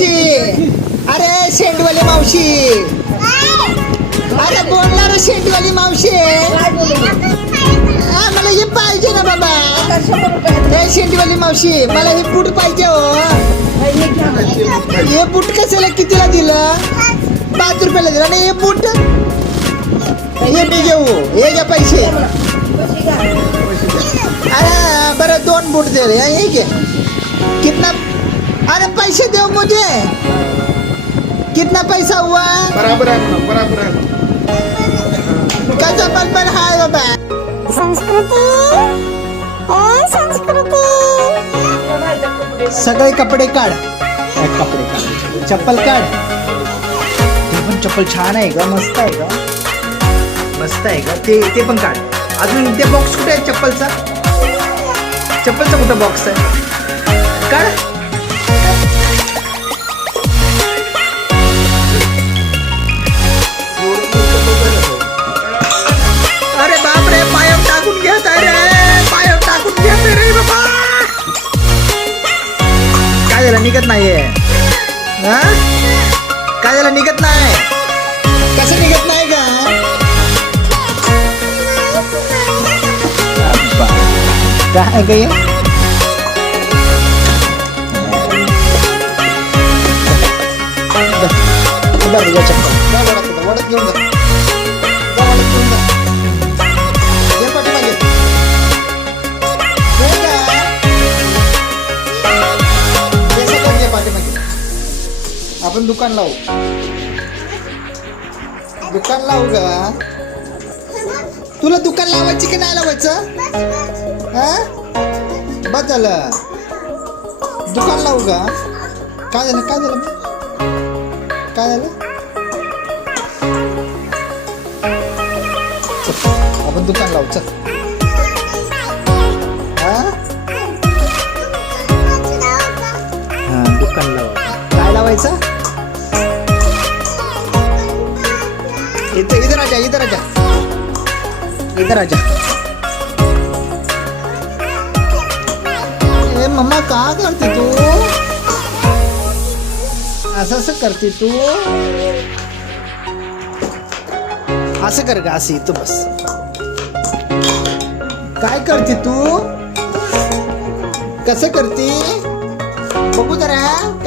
मावशी. अरे शेंडवाली मावशी. अरे बोलणार शेंडवाली मावशी. हा, मला हे पाहिजे ना बाबा. हे शेंडवाली मावशी मला हे बूट पाहिजे हो. हे बूट कशाला कितीला दिलं? पाच रुपयाला दिलं. आणि हे बूट? हे मी घेऊ. हे घ्या पैसे. अरे बरं दोन बूट दे रे. हे घे. अरे पैसे दो मुझे. कितना पैसा हुआ? बराबर आहे बराबर आहे कसा पण पण हाय बाबा संस्कृती? ए संस्कृती? सगळे कपडे काढ. कपडे काढ. चप्पल काढ. ते पण चप्पल छान आहे का मस्त आहे का मस्त आहे का ते ते पण काढ. अजून ते बॉक्स कुठे आहे चप्पलचा? चप्पलचा कुठं बॉक्स आहे? काढ. झालं निघत नाहीये. हा? काय झालं निघत नाही? कसं निघत नाही का काय काय बरं दुकान लावू. दुकान लावू का? तुला दुकान लावायची की नाही लावायचं? हा? बस झालं. दुकान लावू का? काय झालं? काय झालं? काय झालं? आपण दुकान लावू चल. हा दुकान लावू. काय लावायचं? इधर राजा इधर राजा. राजा. ए मम्मा का करते तू? असं असं करते तू? असं कर का असं इथं बस. काय करते तू? कसं करते? बघू जरा.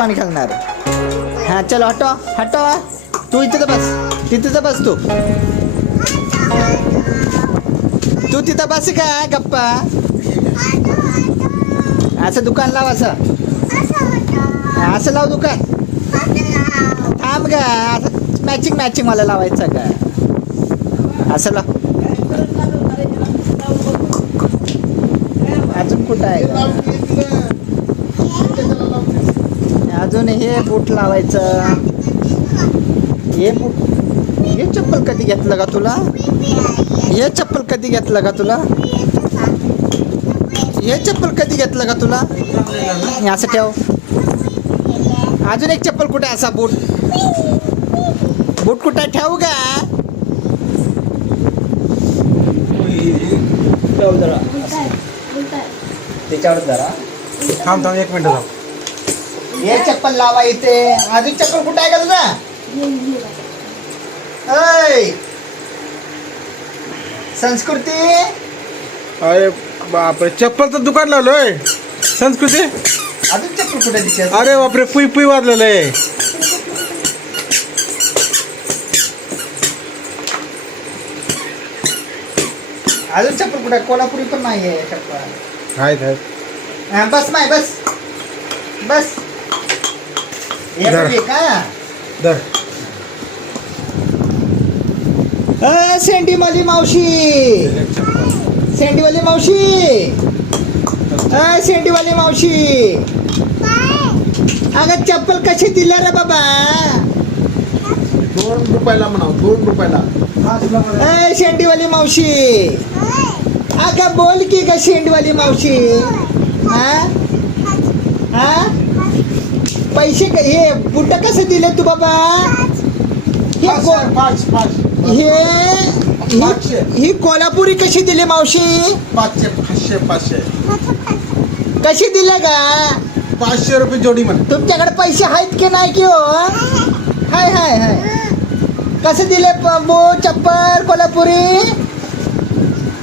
पाणी खालणार हा चलो हटो हटो तू इथं बस तिथं बस तू. तू तिथं बस का गप्पा? असं दुकान लाव असं. असं लाव दुकान. थांब का असं मॅचिंग मॅचिंग मला लावायचं का असं लाव. अजून कुठं आहे अजून हे बूट लावायचं. हे बूट हे चप्पल कधी घेतलं का तुला? हे चप्पल कधी घेतलं का तुला? हे चप्पल कधी घेतलं का तुला? हे असं ठेव. अजून एक चप्पल कुठे आहे असा बूट? बूट कुठे? ठेवू का त्याच्यावर जरा. थांब थांब एक मिनिट थांब. हे चप्पल लावा इथे. अजून चप्पल कुठे आहे का तुझा? ऐ. संस्कृती? अरे बापरे चप्पलचं दुकान लावलोय संस्कृती? अजून चप्पल कुठे दिसते अरे बापरे पुई पुई वाजलेलं आहे. अजून चप्पल कुठे कोल्हापुरी पण नाही आहे चप्पल. आहेत आहेत. बस माय बस. बस. सेंडीवाली मावशी सेंडीवाली मावशी अ, सेंडीवाली मावशी अगं चप्पल कशी दिल्या रे बाबा? दोन रुपयाला म्हणाव दोन रुपयाला. अ, शेंडीवाली मावशी अगं बोल की ग शेंडीवाली मावशी हा हा पैसे क- हे बुट कसं दिले तू बाबा? हे को- पाच पाच हे पाचशे. कोल्हापुरी कशी दिली मावशी? पाचशे पाचशे पाचशे. कशी दिले का पाचशे रुपये जोडी म्हण. तुमच्याकडे पैसे आहेत की नाही की हो? हाय हाय हाय. कसं दिले प- बो चप्पल कोल्हापुरी?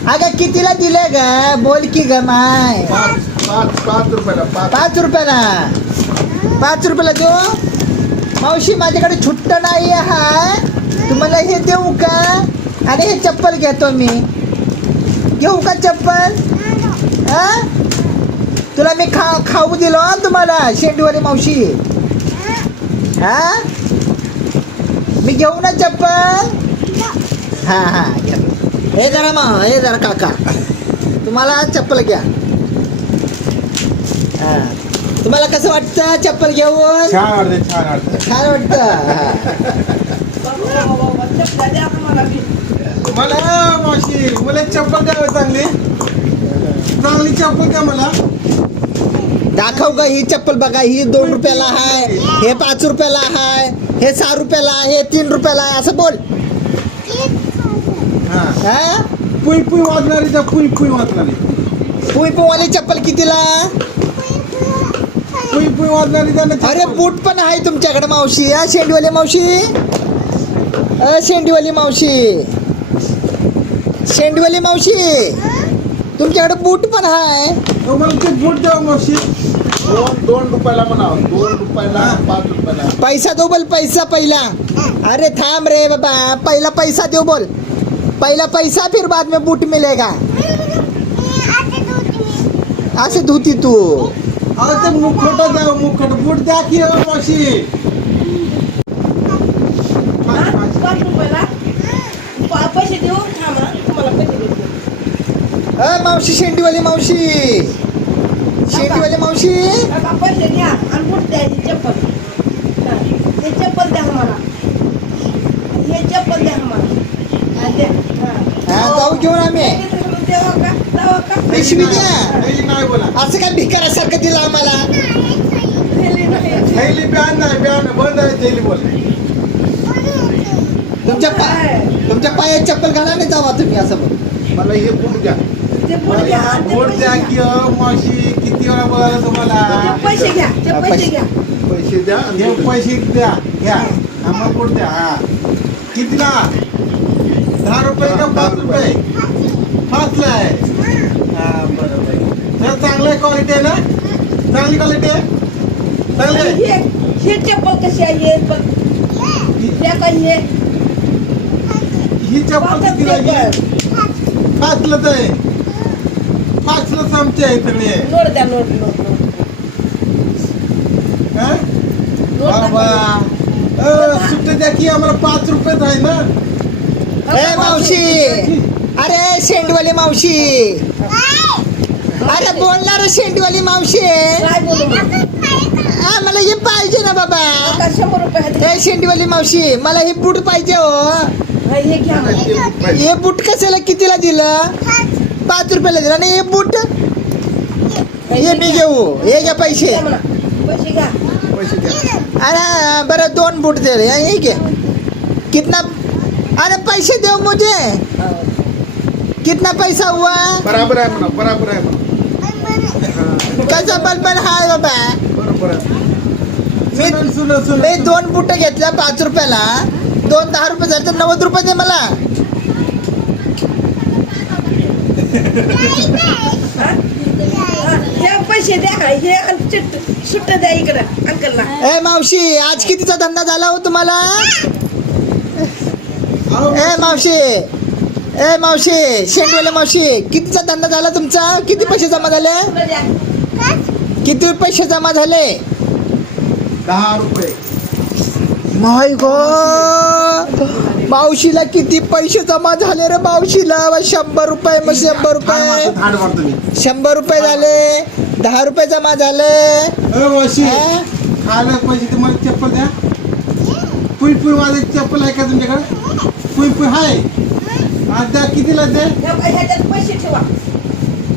अगं कितीला दिले ग? बोल की ग माय. पाच पाच पाच रुपयाला पाच. पाच रुपयाला? पाच रुपयाला देऊ? मावशी माझ्याकडे छुट्ट नाही आहे. तुम्हाला हे देऊ का? आणि हे चप्पल घेतो मी. घेऊ का चप्पल? हा? तुला मी खा खाऊ दिलो तुम्हाला शेंडीवाली मावशी. हा? मी घेऊ ना चप्पल? हा हा घ्या हे जरा मग हे जरा काका. तुम्हाला चप्पल घ्या. हा. तुम्हाला कसं वाटतं चप्पल घेऊन? छान वाटते छान वाटते छान वाटतं. मला मावशी मला एक चप्पल द्यावं चांगली. चांगली चप्पल द्या मला. दाखव ग ही चप्पल बघा ही दोन रुपयाला आहे हे पाच रुपयाला आहे हे सहा रुपयाला आहे हे तीन रुपयाला आहे असं बोल. हा. हा? पुई पुई वाजणारी पुई पुई वाजणारी. पुई पुवाली चप्पल कितीला? पुई पुई वाजणारी त्यांना अरे बूट पण आहे तुमच्याकडे मावशी हा शेंडीवाली मावशी अ शेंडीवाली मावशी शेंडीवाली मावशी तुमच्याकडे बूट पण आहे मला ते बूट द्या मावशी दोन दोन रुपयाला म्हणा दोन रुपयाला पाच रुपयाला पैसा दो बोल पैसा पहिला अरे थांब रे बाबा पहिला पैसा दो बोल पहिला पैसा फिर बाद में बूट मिलेगा असे धुती तू अरे ते मुखट द्या मुखट बूट द्या की हो मावशी. पाच, रुपयाला? पा- पैसे देऊ थांबा तुम्हाला पैसे देऊ अ मावशी शेंडीवाली मावशी. शेंडीवाली मावशी. काका पैसे घ्या आणि बूट द्यायची चप्पल. हा, ते चप्पल द्या आम्हाला. हे चप्पल द्या आम्हाला. हा, द्या. हा. हा जाऊ घेऊन आम्ही. पिशवी द्या. असं काय भिकारासारखं दिलं आम्हाला. थैली बॅन नाही बॅन बंद आहे थैली बोल. तुमच्या पाय तुमच्या पायात चप्पल घाला नाही जावा तुम्ही असं बोल मला हे बूट द्या. बूट द्या. की मावशी किती वेळा बोलायला तुम्हाला? ते पैसे घ्या ते हा, पैसे. घ्या. पैसे द्या हे पैसे द्या घ्या. आम्हाला बूट द्या हा. कितीला? दहा रुपये का पाच रुपये? पाचला आहे. तर चांगलं क्वालिटी आहे ना? चांगली क्वालिटी आहे? चांगली आहे? हे हे चप्पल कशी आहे? हे बघ. द्या का हे. ही चप्पल पाचलाच आहे. पाचलाच आमचे आहे सगळे. नोट द्या नोट हा? बाबा सुट्टे द्या की आम्हाला पाच रुपयेच आहे ना? ए मावशी. अरे शेंडवाली मावशी. अरे बोलणार शेंडवाली मावशी. काय बोलू मग? हा, मला हे पाहिजे ना बाबा. काका शंभर रुपये आहेत. ए शेंडवाली मावशी मला हे बूट पाहिजे हो. हा, हे घ्या. हे बूट कशाला कितीला दिलं? पाच रुपयाला दिलं. आणि हे बूट? हे मी घेऊ. हे घ्या पैसे. द्या म्हणा. पैसे घ्या. पैसे द्या. अरे बरं दोन बूट दे रे. हे घे. कितना? अरे पैसे दो मुझे. कितना पैसा हुआ? बराबर आहे म्हणा बराबर आहे म्हणा. कसा बलबल हाय बाबा. बरोबर आहे. मी सुन सुन सुन. मी दोन बुट घेतल्या पाच रुपयाला. दोन दहा रुपये झाले तर नव्वद रुपये दे मला. हा? हा, हे पैसे द्या हे आणि चिट्ट सुट्ट द्या इकडं अंकलला. ए मावशी आज कितीचा धंदा झाला हो तुम्हाला? अहो, ए मावशी. ए मावशी शेंडवले मावशी कितीचा धंदा झाला तुमचा? किती पैसे जमा झाले? द्या. किती पैसे जमा झाले? दहा रुपये. माय गो मावशीला किती पैसे जमा झाले रे मावशीला? शंभर रुपये मग शंभर रुपये. शंभर रुपये झाले. दहा रुपये जमा झाले? खायला पैसे तुम्हाला चप्पल द्या. पुई पुई वाले चप्पल आहे का तुमच्याकडे? पुई पुई हाय. द्या कितीला दे बघा, ह्याच्यात पैसे ठेवा.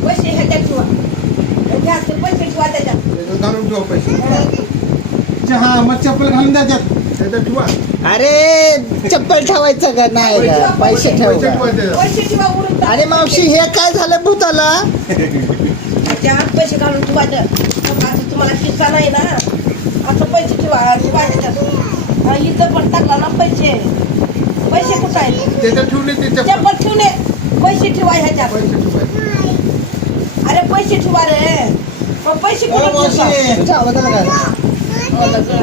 पैसे ह्याच्यात ठेवा. पैसे ठेवा त्याच्यात त्याच्यात घालून ठेवा पैसे हा मग चप्पल घालून द्या त्यात त्याच्यात ठेवा अरे चप्पल ठेवायचं का? नाही का? पैसे ठेव पैसे? ठेवा त्याच्यात. पैसे ठेवा उडून आणि मावशी हे काय झालं भूताला? त्याच्यात पैसे घालून असं तुम्हाला किस्सा नाही ना? असं पैसे ठेवा ठेवा ह्याच्यात हा, इथं पण टाकला ना पैसे. पैसे कुठं आहेत? त्याच्यात ठेवले ते चप्पल. पैसे ठेवा ह्याच्यात. पैसे ठेवा अरे पैसे ठेवा रे मग पैसे कुठं ठेवता? तुमच्या आवाजाला काय? पाणी. झालं ते.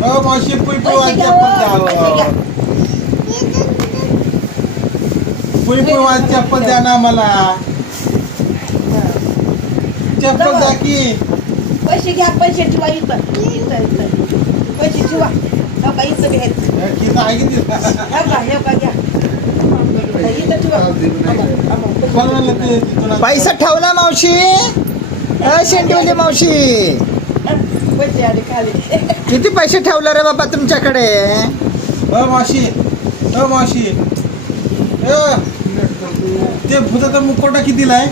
अ, मावशी पुई पुई पैसे वाले घ्या, पैसे. द्या वाले चप्पल द्या ना मला चप्पल की. पैसे घ्या पैसे ठेवा इथं. इथं इथं. पैसे ठेवा. हो का इथं हो का हे का घ्या. इथं ठेवा. पैसे ते तिथून? ठेवला मावशी. शेंडवली मावशी. पैसे आले खाली. किती पैसे ठेवले रे बाबा तुमच्याकडे? अ मावशी. अ मावशी. अ, ते भूताचा मुकोटा कितीला आहे?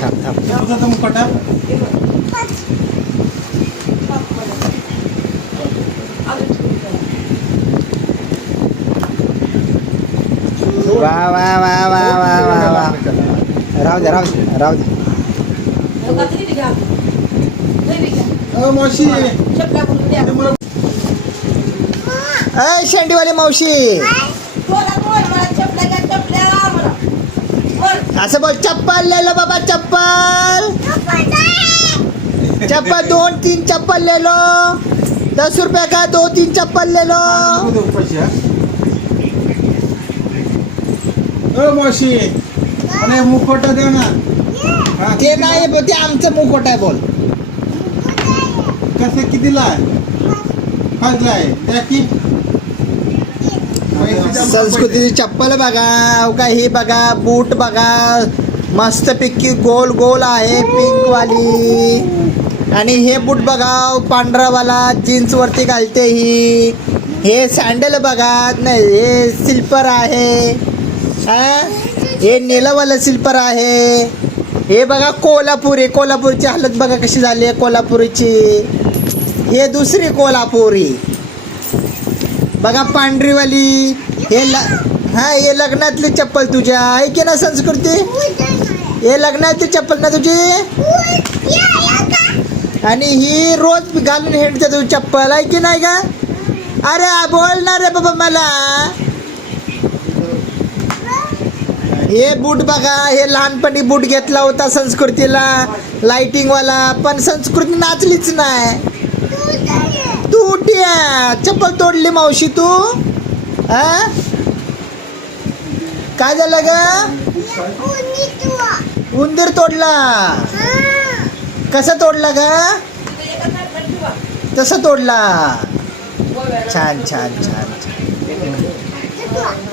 थांब वा वा वा वा वा वा वा. राहू दे राहू दे राहू हो द्या शेंडीवाली मावशी बोला बोल मला चपल्या घ्या चपल्या मला बोल असं बोल चप्पल ले लो बाबा चप्पल. चप्पल दोन तीन चप्पल ले लो. दस रुपये का दो तीन चप्पल ले लो. देऊ पैसे हा? अ मावशी अरे मुखोटा द्या ना. हा, ते? नाही ब- ते आमचं मुकोट आहे बोल. कसं कितीला आहे? पाचला आहे. द्या की. संस्कृतीची चप्पल बघा अहो का हे बघा बूट बघा. मस्तपैकी गोल गोल आहे पिंक वाली आणि हे बूट बघा पांढरावाला जीन्स वरती घालते ही. हे सँडल बघा नाही हे सिल्पर आहे. हा हे निलवालं सिल्पर आहे. हे बघा कोल्हापुरी कोल्हापूरची हालत बघा कशी झाली आहे कोल्हापुरीची. हे दुसरी कोल्हापुरी. बघा पांढरीवाली हे ल हा हे लग्नातली चप्पल तुझ्या आहे की ना संस्कृती? हे लग्नातली चप्पल ना तुझी? आणि ही रोज घालून हिंडते तुझी चप्पल आहे की नाही का अरे बोल ना रे बाबा मला. हे बूट बघा हे लहानपणी बूट घेतला होता संस्कृतीला लाइटिंगवाला पण संस्कृती नाचलीच नाही. तू उठ्या चप्पल तोडली मावशी तू? हा? काय झालं ग? उंदीर तोडला. कसा तोडला ग? तसं तोडला. छान छान छान छान.